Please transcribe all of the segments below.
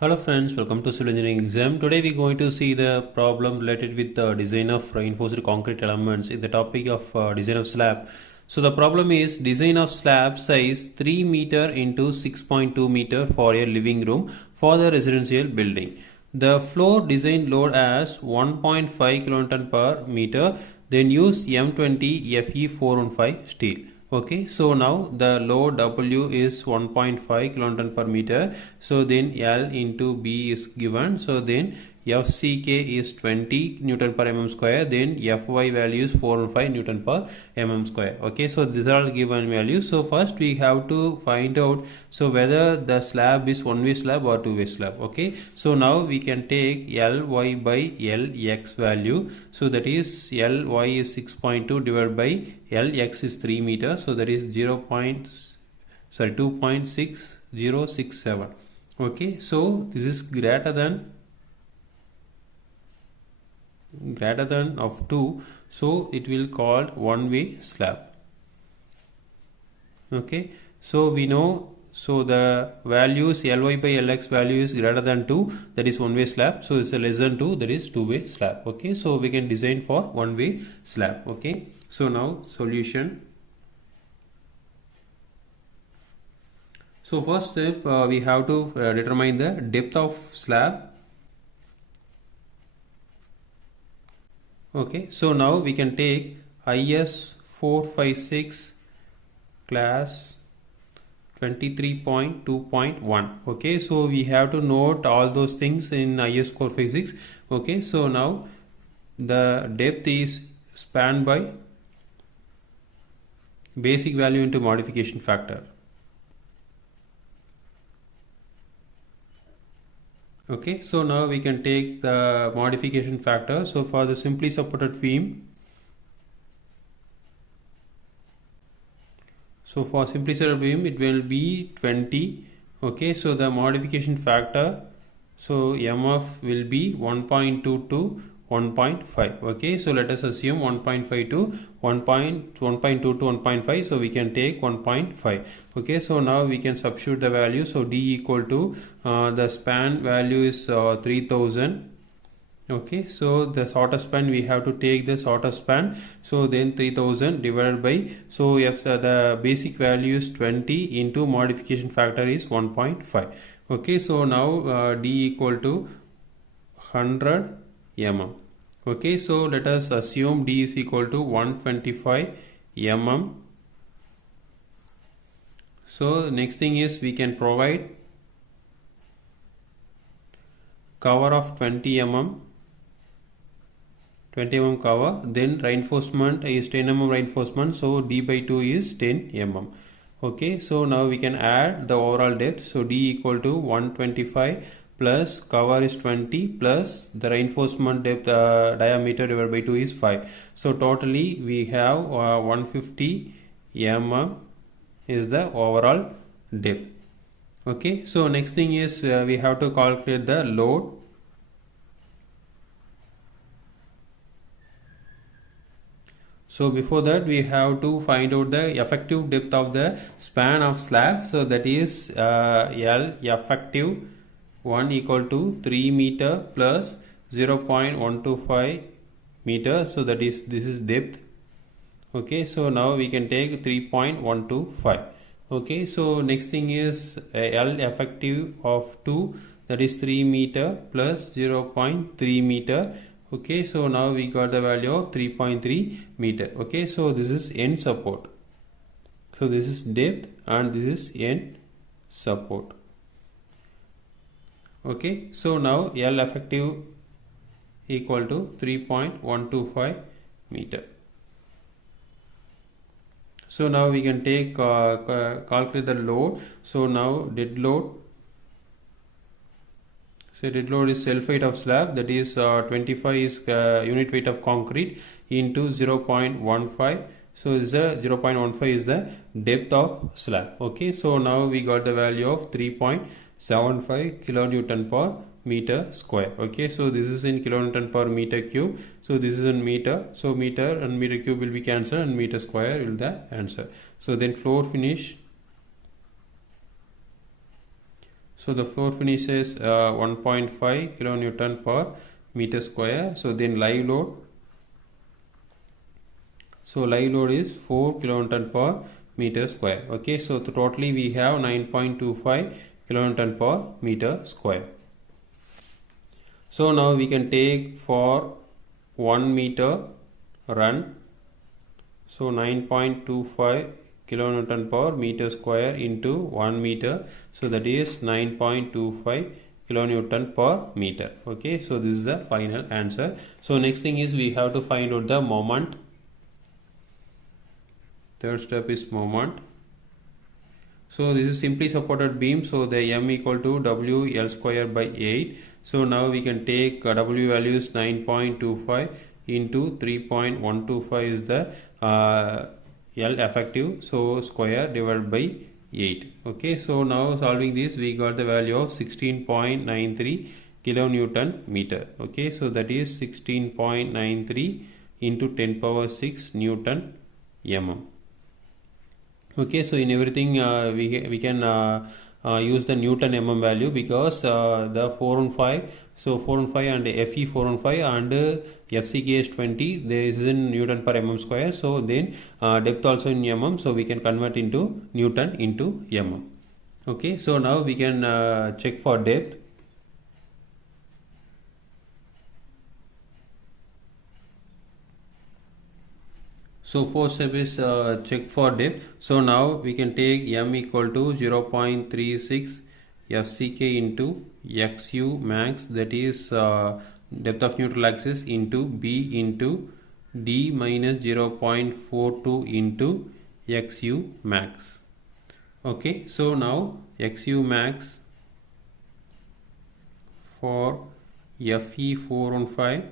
Hello friends, welcome to civil engineering exam. Today we are going to see the problem related with the design of reinforced concrete elements in the topic of design of slab. So the problem is design of slab size 3 meter into 6.2 meter for a living room for the residential building. The floor design load as 1.5 kilonewton per meter, then use M20 Fe415 steel. Okay, so now the load W is 1.5 kilonewton per meter. So then L into B is given. So then FCK is 20 Newton per mm square. Then Fy value is 415 Newton per mm square. Okay, so these are all given values. So first we have to find out so whether the slab is one-way slab or two-way slab. Okay, so now we can take Ly by Lx value. So that is Ly is 6.2 divided by Lx is 3 meter. So that is 2.6067. Okay, so this is greater than of 2, so it will called one-way slab. Okay, so we know, so the values Ly by Lx value is greater than 2, that is one-way slab. So it's a less than 2, that is two-way slab. Okay, so we can design for one-way slab. Okay, so now solution. So first step, we have to determine the depth of slab. Okay, so now we can take IS 456 class 23.2.1. okay, so we have to note all those things in IS 456. okay, so now the depth is spanned by basic value into modification factor. Okay, so now we can take the modification factor. So for the simply supported beam, so for simply supported beam it will be 20. Okay, so the modification factor, so MF will be 1.2 to 1.5. okay, so let us assume 1.5 to 1.2 to 1.5, so we can take 1.5. okay, so now we can substitute the value. So D equal to the span value is 3000. okay, so the shortest span we have to take the shortest span, so then 3000 divided by, so if the basic value is 20 into modification factor is 1.5. okay, so now D equal to 100 mm. okay, so let us assume D is equal to 125 mm. So next thing is we can provide cover of 20 mm cover, then reinforcement is 10 mm reinforcement, so D by 2 is 10 mm. okay, so now we can add the overall depth. So D equal to 125 plus cover is 20 plus the reinforcement depth diameter divided by 2 is 5. So totally we have 150 mm is the overall depth. okay, so next thing is we have to calculate the load. So before that we have to find out the effective depth of the span of slab. So that is L effective 1 equal to 3 meter plus 0.125 meter. So that is, this is depth. okay, so now we can take 3.125. okay, so next thing is L effective of 2, that is 3 meter plus 0.3 meter. okay, so now we got the value of 3.3 meter. okay, so this is end support. So this is depth and this is end support. okay, so now L effective equal to 3.125 meter. So now we can take calculate the load. So now dead load, so dead load is self weight of slab, that is 25 is unit weight of concrete into 0.15. so this is 0.15 is the depth of slab. okay, so now we got the value of 3.75 kilonewton per meter square. okay, so this is in kilonewton per meter cube, so this is in meter, so meter and meter cube will be cancelled and meter square will the answer. So then floor finish, So the floor finish is 1.5 kilonewton per meter square. So then live load. So live load is 4 kilonewton per meter square. Okay, so totally we have 9.25 kilonewton per meter square. So now we can take for 1 meter run. So 9.25 kilonewton per meter square into 1 meter. So that is 9.25 kilonewton per meter. Okay, so this is the final answer. So next thing is we have to find out the moment. Third step is moment. So this is simply supported beam. So the M equal to W L square by 8. So now we can take W value is 9.25 into 3.125 is the L effective. So square divided by 8. Okay, so now solving this we got the value of 16.93 kilonewton meter. Okay, so that is 16.93 into 10 power 6 Newton mm. Okay, so in everything we can use the Newton mm value because the 4 and 5, so 4 and 5 and FE 4 and 5 and FCK is 20, there is in Newton per mm square. So then depth also in mm, so we can convert into Newton into mm. Okay, so now we can check for depth. So first step is check for depth. So now we can take M equal to 0.36 FCK into XU max, that is depth of neutral axis, into B into D minus 0.42 into XU max. Okay, so now XU max for FE 4 and 5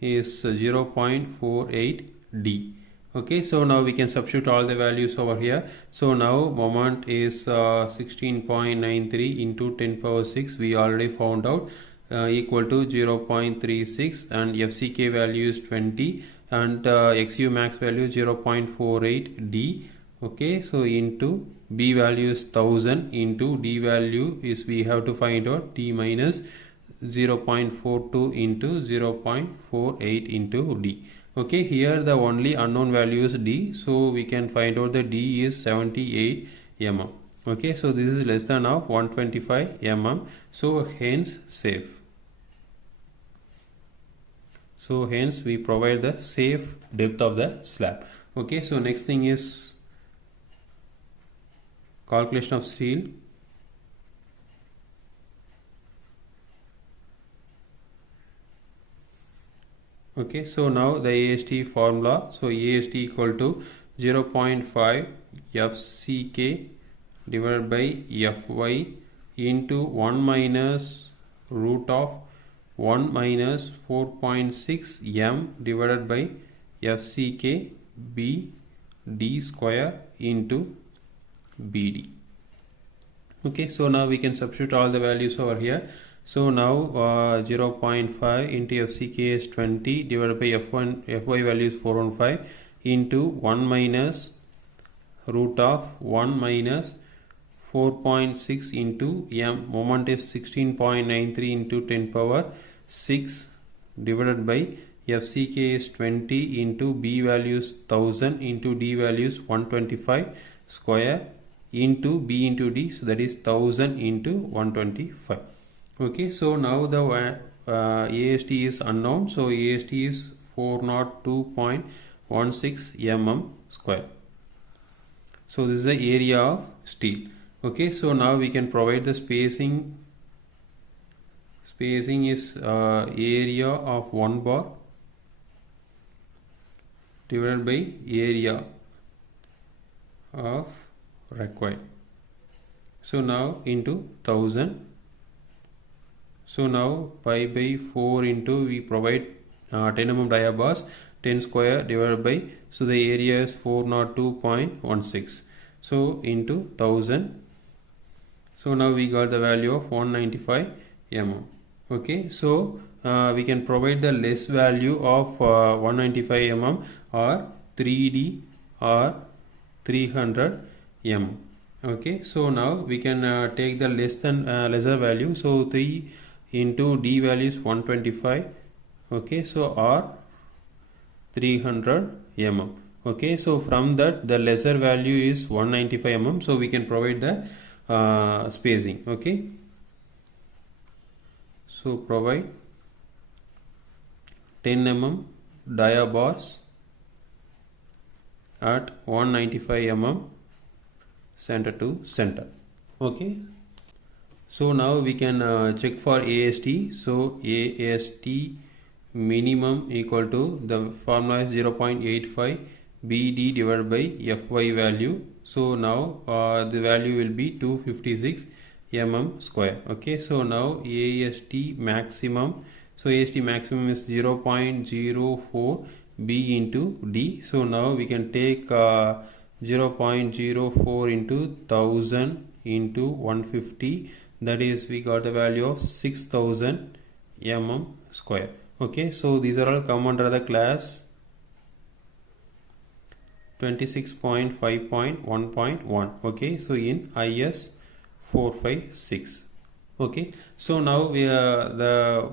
is 0.48 D. Okay, so now we can substitute all the values over here. So now moment is 16.93 into 10 power 6, we already found out, equal to 0.36, and FCK value is 20 and XU max value 0.48 D. Okay, so into B value is 1000 into D value is we have to find out D minus 0.42 into 0.48 into D. Okay, here the only unknown value is D, so we can find out the D is 78 mm. Okay, so this is less than of 125 mm, so hence safe. So hence we provide the safe depth of the slab. Okay, so next thing is calculation of steel. Okay, so now the AST formula. So AST equal to 0.5 FCK divided by Fy into 1 minus root of 1 minus 4.6 M divided by FCK B D square into BD. Okay, so now we can substitute all the values over here. So now 0.5 into FCK is 20 divided by Fy value is 415 into 1 minus root of 1 minus 4.6 into M, moment is 16.93 into 10 power 6 divided by FCK is 20 into B values 1000 into D values 125 square into B into D, so that is 1000 into 125. Okay, so now the AST is unknown, so AST is 402.16 mm square. So this is the area of steel. Okay, so now we can provide the spacing. Spacing is area of 1 bar divided by area of required. So now into 1000. So now pi by 4 into we provide 10 mm dia bars, 10 square divided by, so the area is 402.16, so into 1000. So now we got the value of 195 mm. Okay, so we can provide the less value of 195 mm or 3D or 300 mm. Okay, so now we can take the lesser value. So 3 into d value is 125. Okay, so or 300 mm. Okay, so from that the lesser value is 195 mm, so we can provide the spacing. Okay, so provide 10 mm dia bars at 195 mm center to center. Okay, so now we can check for AST. So AST minimum equal to, the formula is 0.85 BD divided by Fy value. So now the value will be 256 mm square. Okay, so now AST maximum, so AST maximum is 0.04 B into D. So now we can take 0.04 into 1000 into 150, that is we got the value of 6000 mm square. Okay, so these are all come under the class 26.5.1.1. okay, so in IS 456. okay, so now we the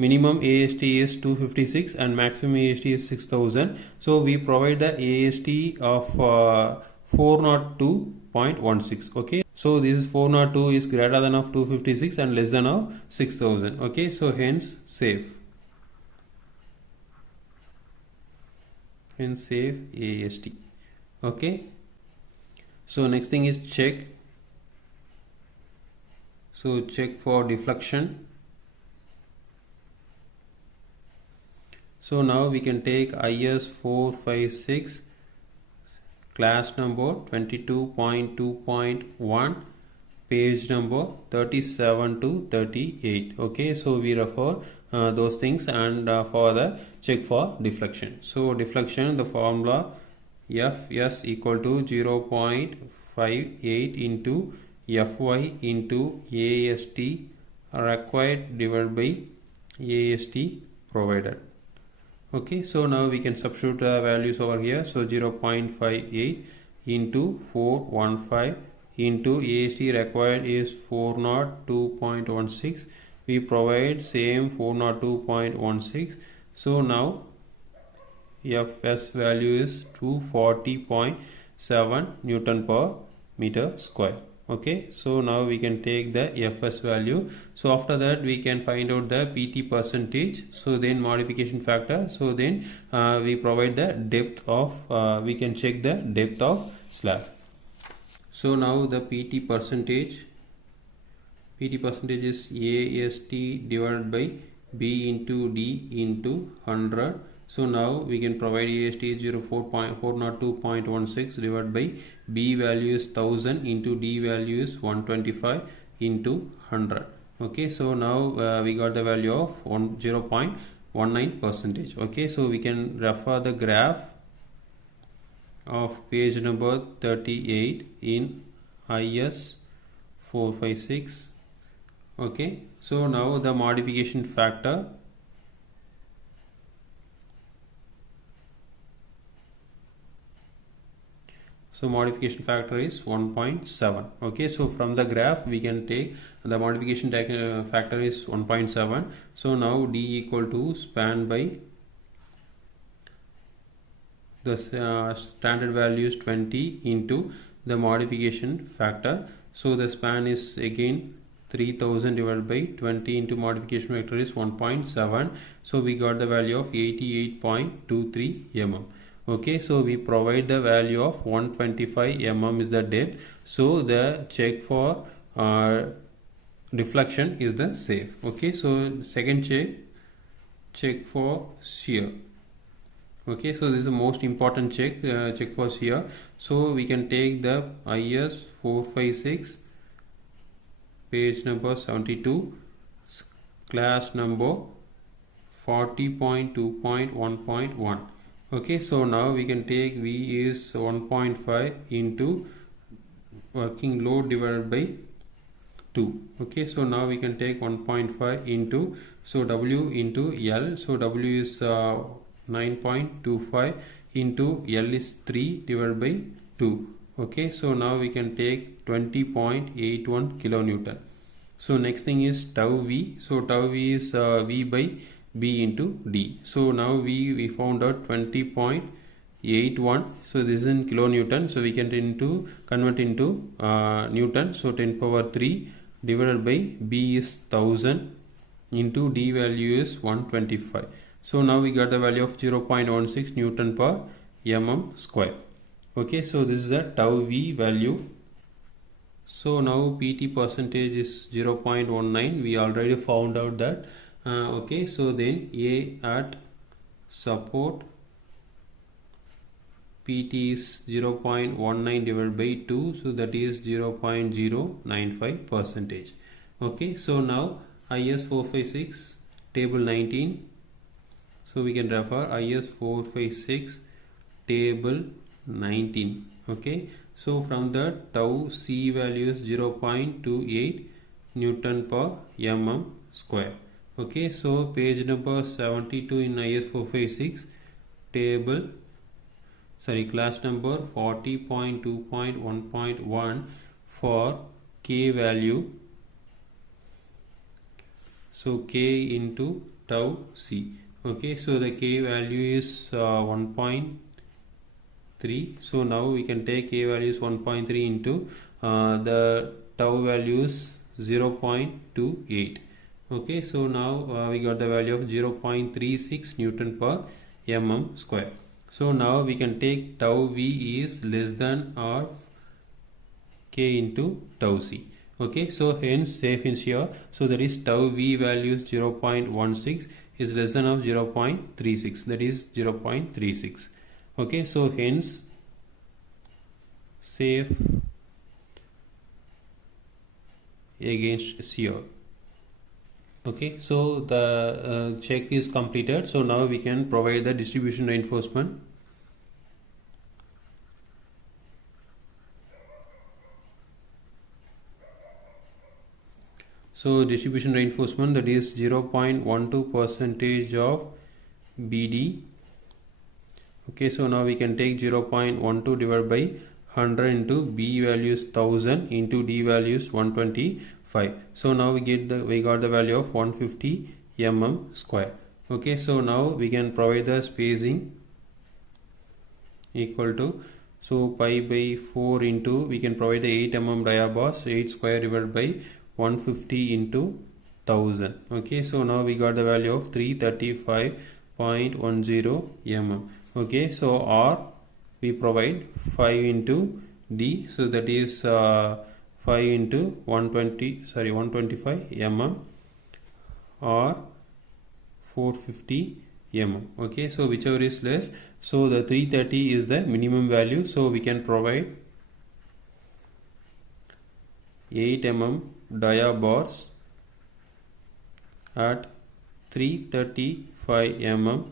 minimum AST is 256 and maximum AST is 6000. So we provide the AST of 402.16. okay, so this is 402 is greater than of 256 and less than of 6000. okay, so hence save. Hence save AST. okay, so next thing is check. So check for deflection. So now we can take IS 456 class number 22.2.1 page number 37 to 38. okay, so we refer those things and for the check for deflection. So deflection, the formula Fs equal to 0.58 into Fy into AST required divided by AST provided. okay, so now we can substitute the values over here. So 0.58 into 415 into AST required is 402.16. we provide same 402.16. so now Fs value is 240.7 Newton per meter square. okay, so now we can take the Fs value. So after that we can find out the PT percentage, so then modification factor, so then we provide the depth of we can check the depth of slab. So now the PT percentage is AST divided by B into D into 100. So now we can provide AST 402.16 divided by B value is 1000 into D value is 125 into 100. okay, so now we got the value of 0.19 percentage. okay, so we can refer the graph of page number 38 in IS 456. okay, so now the modification factor, so modification factor is 1.7. okay, so from the graph we can take the modification factor is 1.7. so now D equal to span by the standard value is 20 into the modification factor. So the span is again 3000 divided by 20 into modification factor is 1.7. so we got the value of 88.23 mm. okay, so we provide the value of 125 mm is the depth. So the check for deflection is the safe. okay, so second check for shear. okay, so this is the most important check for shear. so we can take the IS 456 page number 72 class number 40.2.1.1. okay, so now we can take V is 1.5 into working load divided by 2. okay, so now we can take 1.5 into, so W into L, so W is 9.25 into L is 3 divided by 2. Okay, so now we can take 20.81 kilonewton. So next thing is tau v. So tau v is v by b into d. So now we found out 20.81. So this is in kilonewton. So we can convert into newton. So 10 power 3 divided by b is 1000 into d value is 125. So now we got the value of 0.16 newton per mm square. Okay, so this is the tau v value. So now PT percentage is 0.19. We already found out that. Okay, so then A at support PT is 0.19 divided by 2. So that is 0.095 percentage. Okay, so now IS 456 table 19. So we can refer IS 456 table 19. Okay, so from that tau C value is 0.28 newton per mm square. Okay, so page number 72 in IS 456 table, class number 40.2.1.1 for K value. So K into tau C. Okay, so the K value is 1.3. So now we can take K value is 1.3 into the tau value is 0.28. Okay, so now we got the value of 0.36 newton per mm square. So now we can take tau v is less than or K into tau C. Okay, so hence safe is here. So that is tau v value is 0.16 is less than of 0.36, that is 0.36. Okay, so hence safe against CR. Okay, so the check is completed. So now we can provide the distribution reinforcement. So distribution reinforcement, that is 0.12 percentage of BD. Okay, so now we can take 0.12 divided by 100 into B values 1000 into D values 125. So now we got the value of 150 mm square. Okay, so now we can provide the spacing equal to, so pi by 4 into, we can provide the 8 mm dia bars, 8 square divided by 150 into 1000. Okay, so now we got the value of 335.10 mm. Okay, so R we provide 5 into D, so that is 5 into 125 mm or 450 mm. Okay, so whichever is less, so the 330 is the minimum value, so we can provide 8 mm dia bars at 335 mm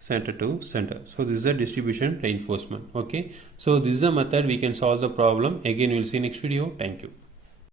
center to center. So this is a distribution reinforcement. Okay, so this is a method we can solve the problem. Again, we'll see next video. Thank you.